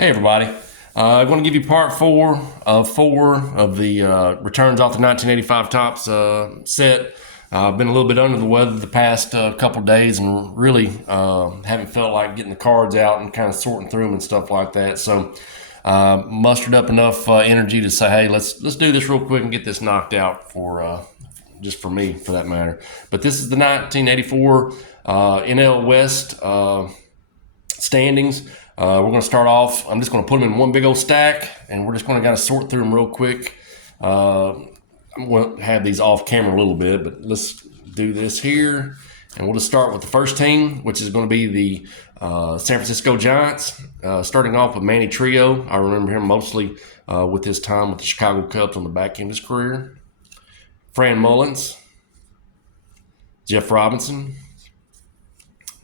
Hey everybody, I'm going to give you part four of the returns off the 1985 Topps set. I've been a little bit under the weather the past couple days and really haven't felt like getting the cards out and kind of sorting through them and stuff like that. So mustered up enough energy to say, hey, let's do this real quick and get this knocked out for just for me, for that matter. But this is the 1984 NL West standings. We're going to start off. I'm just going to put them in one big old stack, and we're just going to kind of sort through them real quick. I'm going to have these off camera a little bit, but let's do this here. And we'll just start with the first team, which is going to be the San Francisco Giants. Starting off with Manny Trio. I remember him mostly with his time with the Chicago Cubs on the back end of his career. Fran Mullins, Jeff Robinson,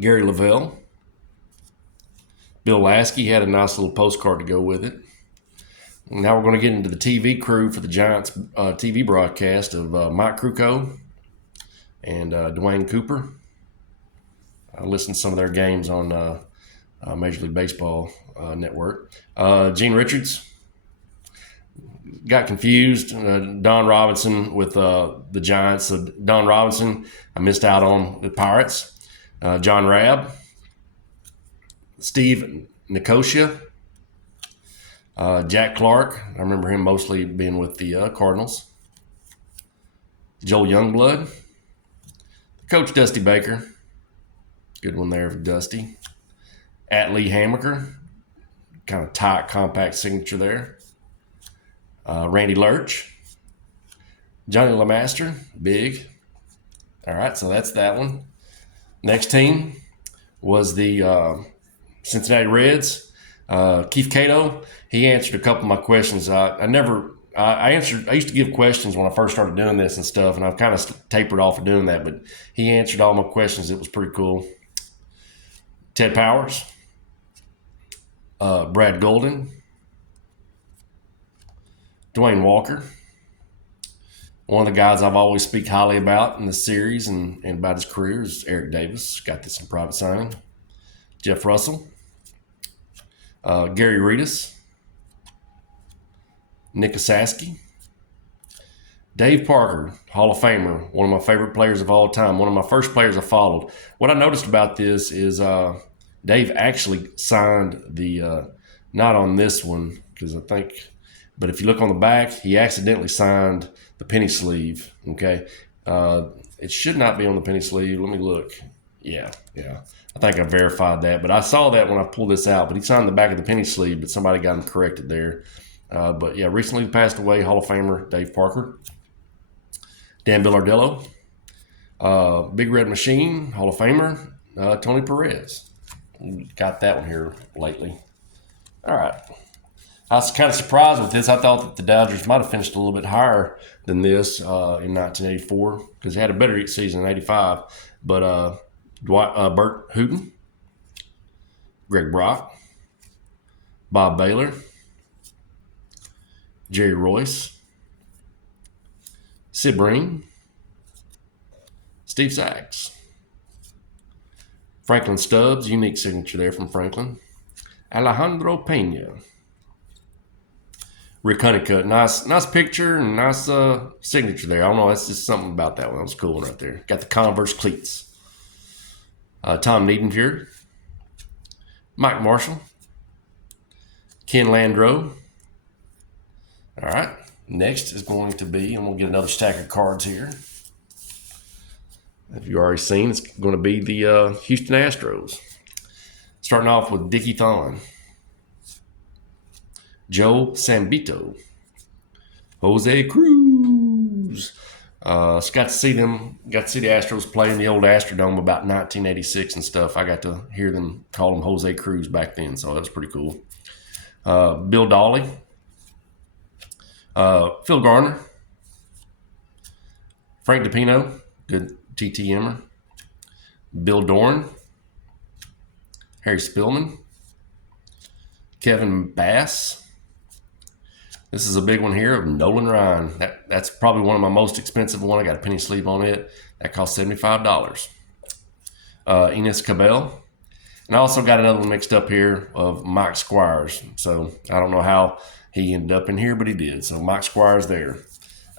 Gary Lavelle. Bill Lasky had a nice little postcard to go with it. Now we're going to get into the TV crew for the Giants TV broadcast of Mike Krukow and Dwayne Cooper. I listened to some of their games on Major League Baseball Network. Gene Richards. Got confused. Don Robinson with the Giants. So Don Robinson, I missed out on the Pirates. John Rabb. Steve Nicosia, Jack Clark. I remember him mostly being with the Cardinals. Joel Youngblood, Coach Dusty Baker. Good one there for Dusty. Lee Hammaker, kind of tight, compact signature there. Randy Lurch. Johnny LeMaster, big. All right, so that's that one. Next team was the Cincinnati Reds. Keith Cato, he answered a couple of my questions. I used to give questions when I first started doing this and stuff, and I've kind of tapered off of doing that, but he answered all my questions. It was pretty cool. Ted Powers, Brad Golden, Dwayne Walker, one of the guys I've always speak highly about in the series and about his career is Eric Davis. Got this in private signing. Jeff Russell, Gary Reedus, Nick Osaski, Dave Parker, Hall of Famer, one of my favorite players of all time, one of my first players I followed. What I noticed about this is Dave actually signed the, not on this one, because I think, but if you look on the back, he accidentally signed the penny sleeve, okay? It should not be on the penny sleeve. Let me look. Yeah. I think I verified that, but I saw that when I pulled this out. But he signed the back of the penny sleeve, but somebody got him corrected there. But yeah, recently passed away, Hall of Famer Dave Parker. Dan Billardello, Big Red Machine, Hall of Famer Tony Perez. Got that one here lately. All right. I was kind of surprised with this. I thought that the Dodgers might have finished a little bit higher than this in 1984 because they had a better season in 85. But Bert Hooton, Greg Brock, Bob Baylor, Jerry Royce, Sid Breen, Steve Sachs, Franklin Stubbs, unique signature there from Franklin, Alejandro Pena, Rick Honeycutt, nice picture and nice signature there. I don't know, that's just something about that one. That was a cool one right there. Got the Converse cleats. Tom Niedenfuhr, Mike Marshall, Ken Landreau. All right, next is going to be, and we'll get another stack of cards here. If you've already seen, it's going to be the Houston Astros. Starting off with Dickie Thon, Joe Sambito, Jose Cruz. Got to see the Astros play in the old Astrodome about 1986 and stuff. I got to hear them call him Jose Cruz back then, so that was pretty cool. Bill Dawley, Phil Garner, Frank DiPino, good TTMer, Bill Dorn, Harry Spillman, Kevin Bass. This is a big one here of Nolan Ryan. That's probably one of my most expensive one. I got a penny sleeve on it. That cost $75. Enos Cabell. And I also got another one mixed up here of Mike Squires. So I don't know how he ended up in here, but he did. So Mike Squires there.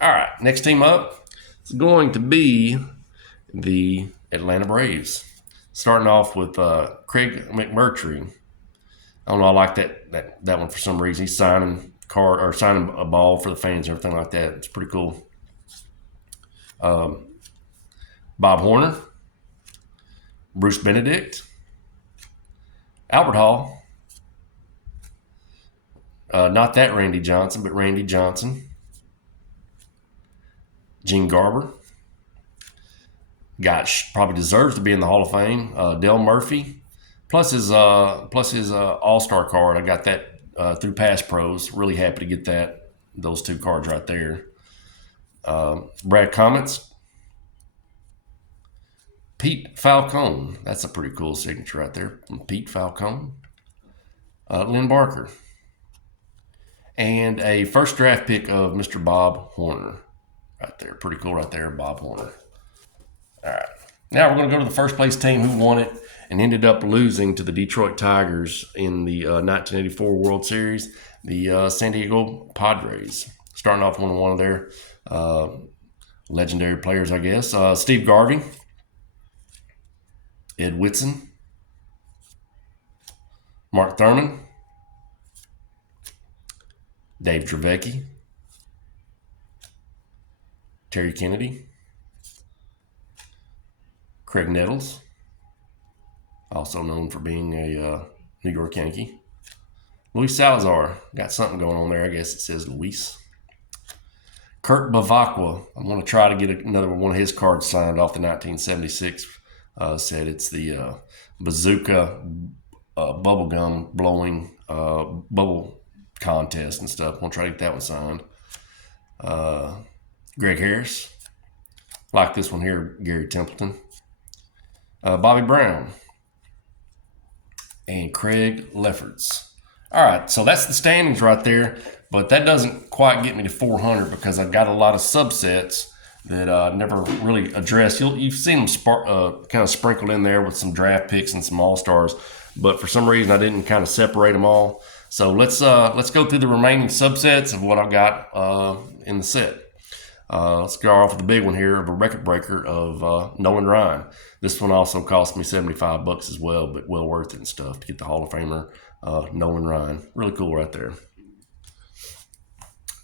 All right, next team up is going to be the Atlanta Braves. Starting off with Craig McMurtry. I don't know. I like that one for some reason. He's signing a ball for the fans and everything like that. It's pretty cool. Bob Horner, Bruce Benedict, Albert Hall. Not that Randy Johnson, but Randy Johnson. Gene Garber. Probably deserves to be in the Hall of Fame. Dale Murphy, plus his All-Star card. I got that through Pass Pros. Really happy to get those two cards right there. Brad Comets, Pete Falcone. That's a pretty cool signature right there. Pete Falcone. Lynn Barker. And a first draft pick of Mr. Bob Horner. Right there. Pretty cool right there, Bob Horner. All right. Now we're going to go to the first place team who won it and ended up losing to the Detroit Tigers in the 1984 World Series, the San Diego Padres. Starting off one of their legendary players, I guess. Steve Garvey, Ed Whitson, Mark Thurman, Dave Trevecki, Terry Kennedy, Craig Nettles, also known for being a New York Yankee. Luis Salazar, got something going on there. I guess it says Luis. Kurt Bavacqua, I'm going to try to get another one of his cards signed off the 1976 set. It's the Bazooka bubblegum blowing bubble contest and stuff. I'm going to try to get that one signed. Greg Harris, like this one here, Gary Templeton. Bobby Brown, and Craig Lefferts. All right, so that's the standings right there, but that doesn't quite get me to 400 because I've got a lot of subsets that I never really addressed. You've seen them kind of sprinkled in there with some draft picks and some all-stars, but for some reason I didn't kind of separate them all. So let's go through the remaining subsets of what I've got in the set. Let's go off with the big one here of a record breaker of Nolan Ryan. This one also cost me $75 as well, but well worth it and stuff to get the Hall of Famer Nolan Ryan. Really cool right there.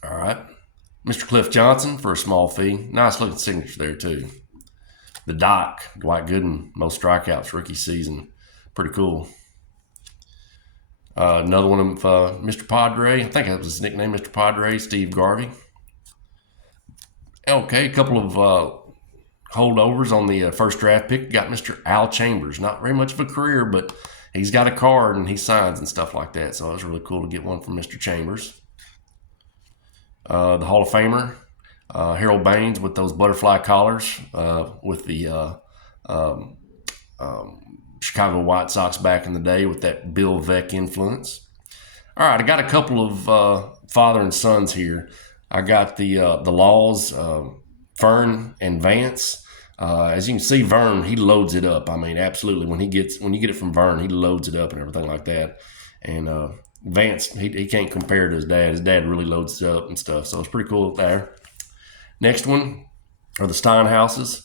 All right. Mr. Cliff Johnson for a small fee. Nice looking signature there too. The Doc, Dwight Gooden, most strikeouts rookie season. Pretty cool. Another one of Mr. Padre. I think that was his nickname, Mr. Padre, Steve Garvey. Okay, a couple of holdovers on the first draft pick. Got Mr. Al Chambers. Not very much of a career, but he's got a card and he signs and stuff like that. So it was really cool to get one from Mr. Chambers. The Hall of Famer, Harold Baines with those butterfly collars with the Chicago White Sox back in the day with that Bill Veeck influence. All right, I got a couple of father and sons here. I got the Laws, Vern and Vance. As you can see, Vern, he loads it up. I mean, absolutely. When you get it from Vern, he loads it up and everything like that. And Vance, he can't compare to his dad. His dad really loads it up and stuff. So it's pretty cool there. Next one are the Steinhouses.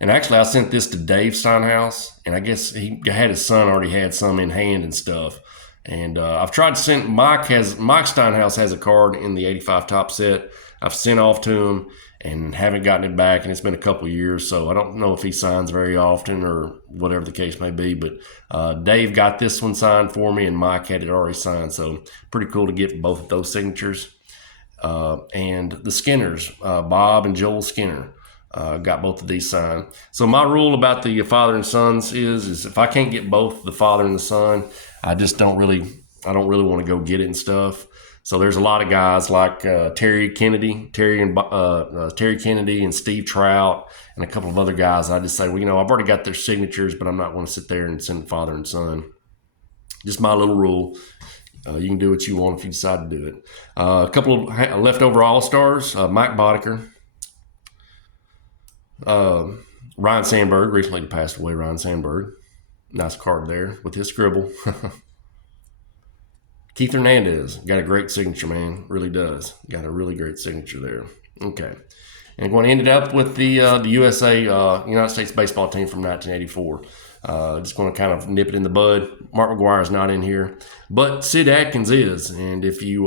And actually, I sent this to Dave Steinhaus, and I guess he had his son already had some in hand and stuff. And I've tried to send Mike Steinhaus has a card in the 85 top set. I've sent off to him and haven't gotten it back, and it's been a couple of years, so I don't know if he signs very often or whatever the case may be. But Dave got this one signed for me, and Mike had it already signed, so pretty cool to get both of those signatures. And the Skinners, Bob and Joel Skinner. Got both of these signed. So my rule about the father and sons is if I can't get both the father and the son, I don't really want to go get it and stuff. So there's a lot of guys like Terry Kennedy and Steve Trout and a couple of other guys. I just say, well, I've already got their signatures, but I'm not going to sit there and send father and son. Just my little rule. You can do what you want if you decide to do it. A couple of leftover all-stars, Mike Boddicker. Ryan Sandberg, recently passed away, Ryan Sandberg. Nice card there with his scribble. Keith Hernandez got a great signature, man. Really does. Got a really great signature there. Okay. And going to end it up with the USA United States baseball team from 1984. Just going to kind of nip it in the bud. Mark McGwire is not in here, but Sid Atkins is. And if you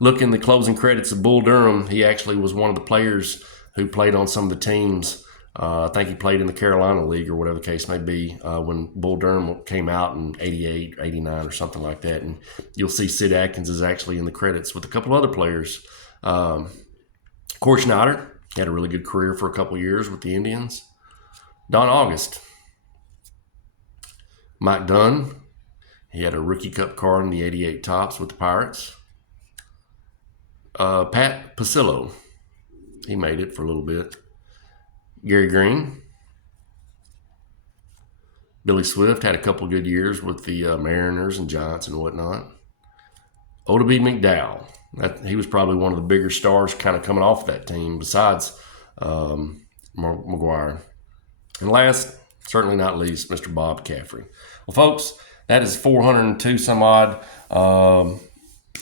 look in the closing credits of Bull Durham, he actually was one of the players who played on some of the teams. I think he played in the Carolina League or whatever the case may be when Bull Durham came out in 88, 89 or something like that. And you'll see Sid Atkins is actually in the credits with a couple other players. Corey Schneider had a really good career for a couple years with the Indians. Don August. Mike Dunn. He had a Rookie Cup card in the 88 Topps with the Pirates. Pat Pasillo. He made it for a little bit. Gary Green. Billy Swift had a couple good years with the Mariners and Giants and whatnot. Oda B. McDowell. He was probably one of the bigger stars kind of coming off that team besides McGwire. And last, certainly not least, Mr. Bob Caffrey. Well, folks, that is 402 some odd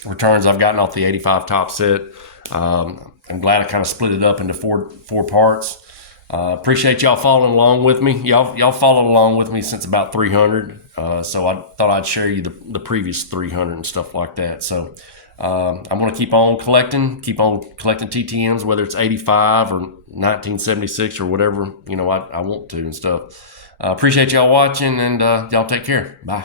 returns I've gotten off the 85 Top set. I'm glad I kind of split it up into four parts. Appreciate y'all following along with me. Y'all followed along with me since about 300. So I thought I'd share you the previous 300 and stuff like that. So I'm going to keep on collecting TTMs, whether it's 85 or 1976 or whatever, I want to and stuff. Appreciate y'all watching, and y'all take care. Bye.